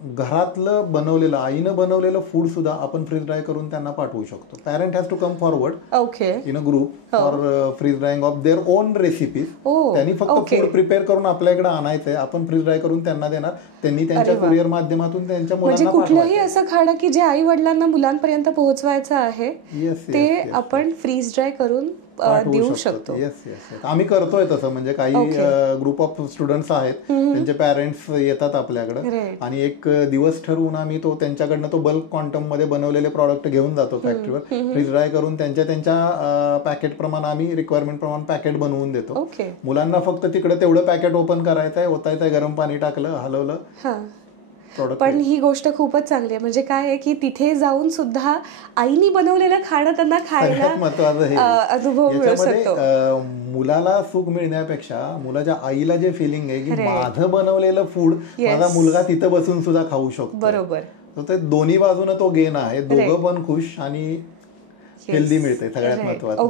घरातलं बनवलेलं, आईनं बनवलेलं फूड सुद्धा आपण फ्रीज ड्राय करून त्यांना पाठवू शकतो. Parent has to come forward in a group for freeze drying of their own recipes. त्यांनी फक्त फूड प्रिपेअर करून आपल्याकडे आणायचंय, आपण फ्रीज ड्राय करून त्यांना देणार, त्यांनी त्यांच्या कुरिअर माध्यमातून त्यांच्या मुलांना पाठवायचं. कुठलंही असं खाणं की जे आई वडिलांना मुलांपर्यंत पोहोचवायचं आहे ते आपण फ्रीज ड्राय करून देऊ शकतो. आम्ही करतोय तसं. म्हणजे काही ग्रुप ऑफ स्टुडंट्स आहेत, त्यांचे पॅरेंट्स येतात आपल्याकडे आणि एक दिवस ठरवून आम्ही त्यांच्याकडनं तो बल्क क्वांटम मध्ये बनवलेले प्रॉडक्ट घेऊन जातो फॅक्टरीवर, फ्रीज ड्राय करून त्यांच्या पॅकेट प्रमाणे आम्ही रिक्वायरमेंट प्रमाणे पॅकेट बनवून देतो. मुलांना फक्त तिकडे तेवढं पॅकेट ओपन करायचंय, ओतायचंय, गरम पाणी टाकलं, हलवलं. पण ही गोष्ट खूपच चांगली आहे. म्हणजे काय आहे की तिथे जाऊन सुद्धा आईनी बनवलेलं खाणं त्यांना खायला अनुभव मिळू शकतो. मुलाला सुख मिळण्यापेक्षा मुलाच्या आईला जे फिलिंग आहे की माझं बनवलेलं फूड माझा मुलगा तिथं बसून सुद्धा खाऊ शकतो. बरोबर. ते दोन्ही बाजूने तो गेन आहे, दोघं पण खुश आणि हेल्दी मिळते, सगळ्यात महत्वाचं.